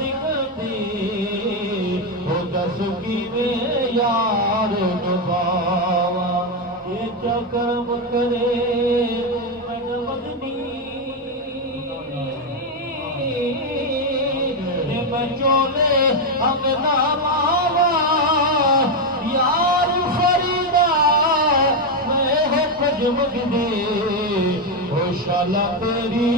दिखती हो दस की में यार नुभावा ये चकम करे मन मगनी बचोले हम नामावा यार फरीदा मैं हो कुछ मगने हो शाला तेरी